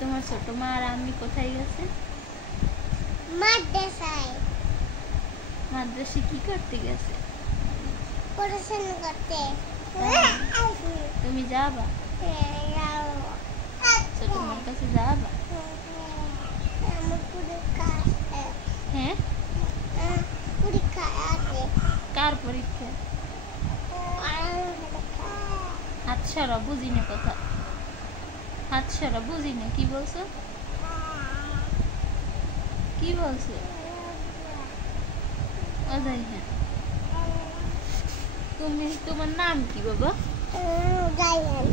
তোমার ছোট মা আর আমি কোথায় গেছে? মাদ্রাসায়। মাদ্রাসে কি করতে গেছে? পড়াশোনা করতে। তুমি যাবা? ছোট মার কাছে যাবা? হ্যাঁ, পরীক্ষা আছে। কার পরীক্ষা? হাত সরা, বুঝি না কথা। হাত সরা, বুঝি না। কি বলছো? কি বলছো? অজাই হ্যাঁ। তুমি, তোমার নাম কি বাবা? গাইলাম।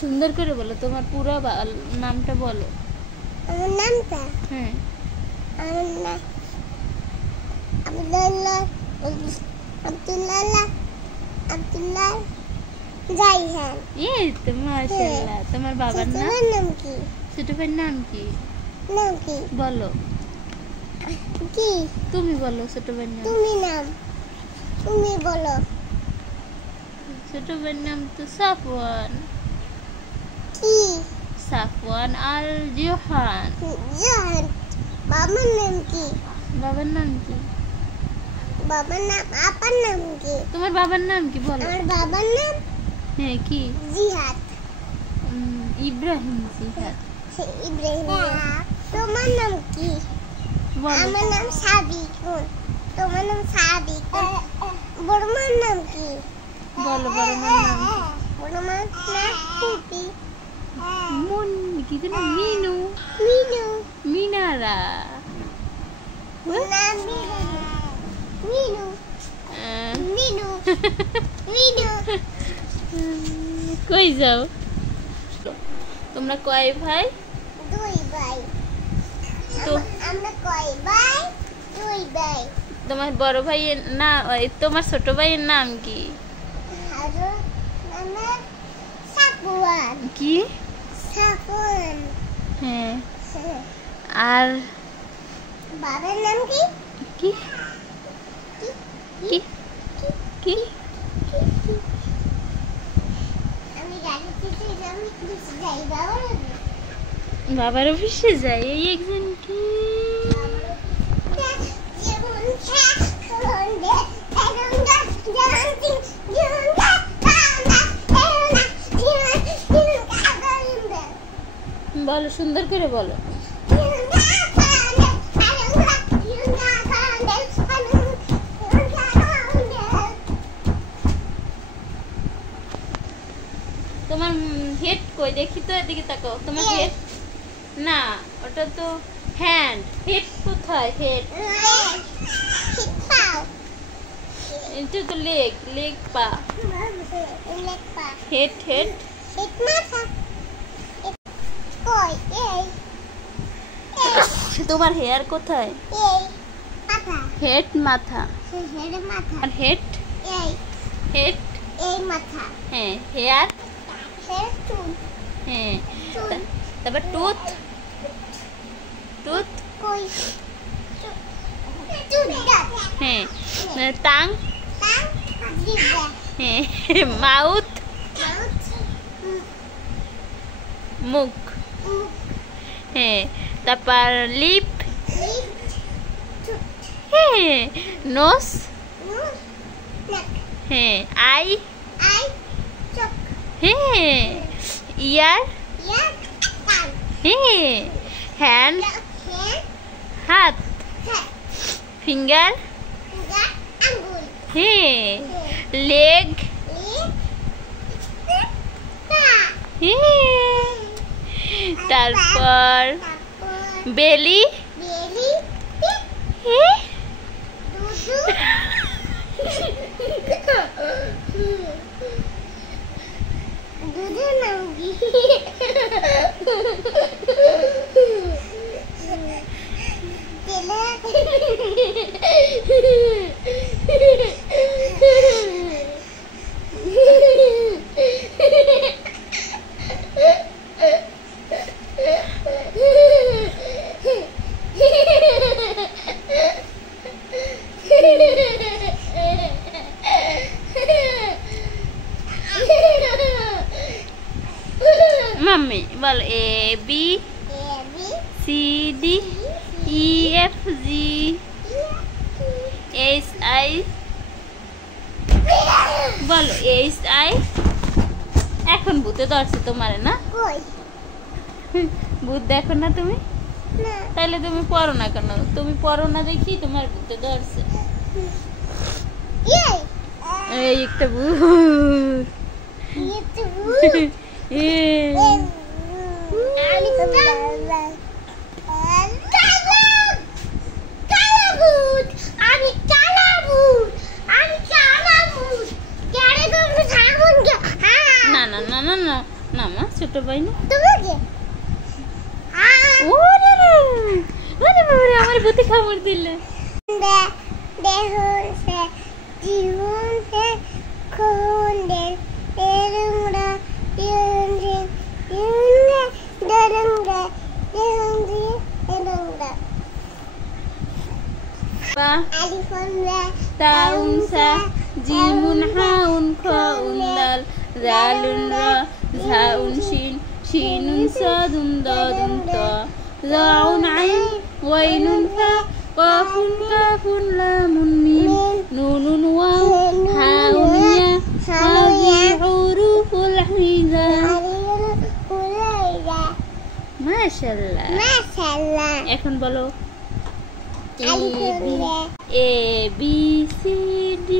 সুন্দর করে বলো, তোমার পুরো নামটা বলো। আমার নামটা? হ্যাঁ। আমার নাম আব্দুল্লাহ আব্দুল্লাহ আব্দুল্লাহ জাইহান। এই তো মাশাআল্লাহ। তোমার বাবার নাম? তোমার নাম কি? ছোট ভাইয়ের নাম কি? নাম কি? বলো। কি? তুমি বলো ছোট ভাইয়ের নাম। তুমি বলো। ছোট ভাইয়ের নাম তো সাফওয়ান। কি? সাফওয়ান আল জোহান। জাহান। বাবার নাম কি? বাবার নাম কি? বাবার নাম। আপার নাম কি? তোমার বাবার নাম কি বলো? আমার বাবার নাম হ্যাঁ, কি? জিহাদ। ইব্রাহিম জিহাদ। ইব্রাহিম। তোমার নাম কি? বলো। আমার নাম সাবিকুন। তোমার নাম সাবিকুন। বড় মার নাম কি? বলো বড় মার নাম কি? বড় মার নাম পুপি। মন কি যেন? মিনু। মিনু। মিনারা। নাম মিনু। মিনু। মিনু। কই যাও? তোমরা কয় ভাই? 2 ভাই। তো আমরা কয় ভাই? 2 ভাই। তোমার বড় ভাইয়ের না, তোমার ছোট ভাইয়ের নাম কি? আরো নাম সাফওয়ান। কি? সাফওয়ান। হ্যাঁ। আর বাবার নাম কি? কি কি কি? আমি গাড়িতে যাই। বাবার অফিসে যাই। এই একজন কি? বলো, সুন্দর করে বলো। তোমার হেড কই দেখি তো, এদিকে তাকাও। তোমার হেড না, ওটা তো হ্যান্ড। হেড কোথায়? হেড এটা তো লেগ। লেগ পা। হেড হেড তোমার হেয়ার কোথায়? হেড মাথা। আর হেড হেড হ্যাঁ। হেয়ার হ্যাঁ। তারপর টুথ। টুথ হ্যাঁ। টাং হ্যাঁ। মাউথ মুখ হ্যাঁ। তারপর লিপ হ্যাঁ। নোজ হ্যাঁ। আই হ্যাঁ। ইয়ার হ্যাঁ। হ্যান্ড হাত। ফিঙ্গার হ্যাঁ। লেগ হ্যাঁ। তারপর বেলি হ্যাঁ। দুধের নাম কি? মাম্মি বল A B A B C D E F G H I বলো এইচ আই। এখন ভূতে ধরছে তোমারে না? কই ভূত দেখো না তুমি? না তাহলে তুমি পড়ো না কেন? তুমি পড়ো না দেখি তোমার ভূতে ধরছে। এই এই একটা ভূত। এটা ভূত এই। আমি কালাভূত আমি কালাভূত আমি কালাভূত কেড়ে তুমি থাকুন কে না না না না না না মা, ছোট ভাই না। তোমাকে ওরে রে, ওরে বাবারে, আমার ভূতে কামড় দিলে। দেখুন সে জীবন সে খুন দেন এরুমরা ইউনরে ইউনরে দরুমরা ইউনরে এরুমরা বা আলিফুনরা তাউন সা জিমুন হাউন খাউন লাল জালুন রা ঝাউন শিন শিনুন সাদুন দাদুন তা জাউন আইন ওয়াইনুন ফা কাফুন কাফুন লামুন মিম নুনুন ওয়াও হাউন ইয়া হাযি হুরুফুল হিজাব। মাশাআল্লাহ। মাশাআল্লাহ এখন বলো আলিফুনরা A B C D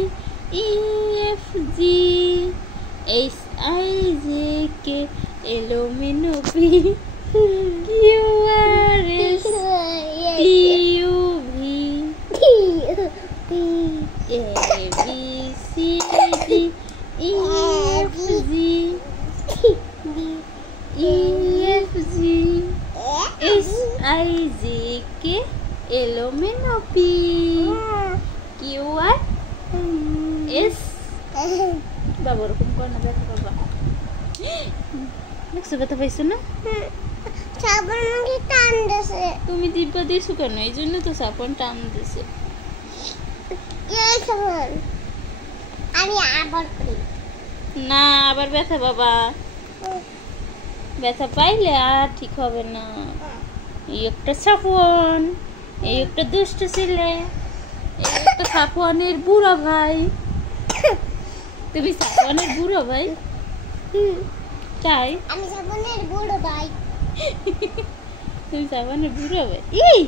E F G H I J K L M N O P Q R S T U V A B C D E F G E F G H I J K L M N O P Q R S বাবা ওরকম কর না, ব্যথা পাবা। দেখছো ব্যথা পাইছো না? সাবান নাকি টান দিছে তুমি দিব্যা দিয়েছো কেন? এই জন্য তো সাপন টান দিছে। এই সাবান আমি আবার করি না, আবার ব্যথা বাবা। ব্যথা পাইলে আর ঠিক হবে না। এই একটা সাপন, এই একটা দুষ্ট ছেলে, এই একটা সাপনের বুড়া ভাই। তুমি সাপনের বুড়ো ভাই? তাই? আমি সাবানের বুড়ো ভাই তুমি সাপনের বুড়ো ভাই? এই